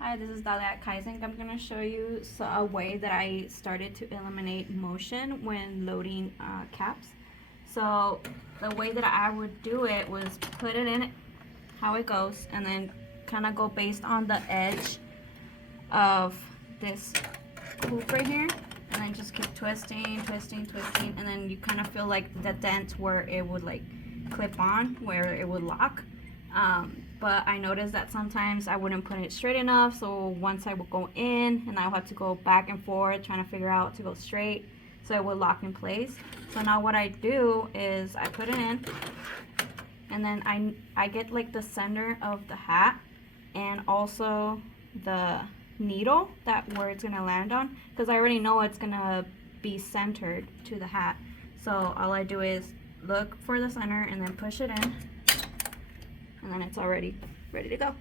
Hi, this is Dalia at Kaizink. I'm going to show you a way that I started to eliminate motion when loading caps. So the way that I would do it was put it in how it goes and then kind of go based on the edge of this hoop right here, and then just keep twisting, and then you kind of feel like the dent where it would like clip on, where it would lock. But I noticed that sometimes I wouldn't put it straight enough, so once I would go in and I would have to go back and forth trying to figure out to go straight so it would lock in place. So now what I do is I put it in, and then I get like the center of the hat and also the needle that where it's gonna land on, because I already know it's gonna be centered to the hat. So all I do is look for the center and then push it in, and then it's already ready to go.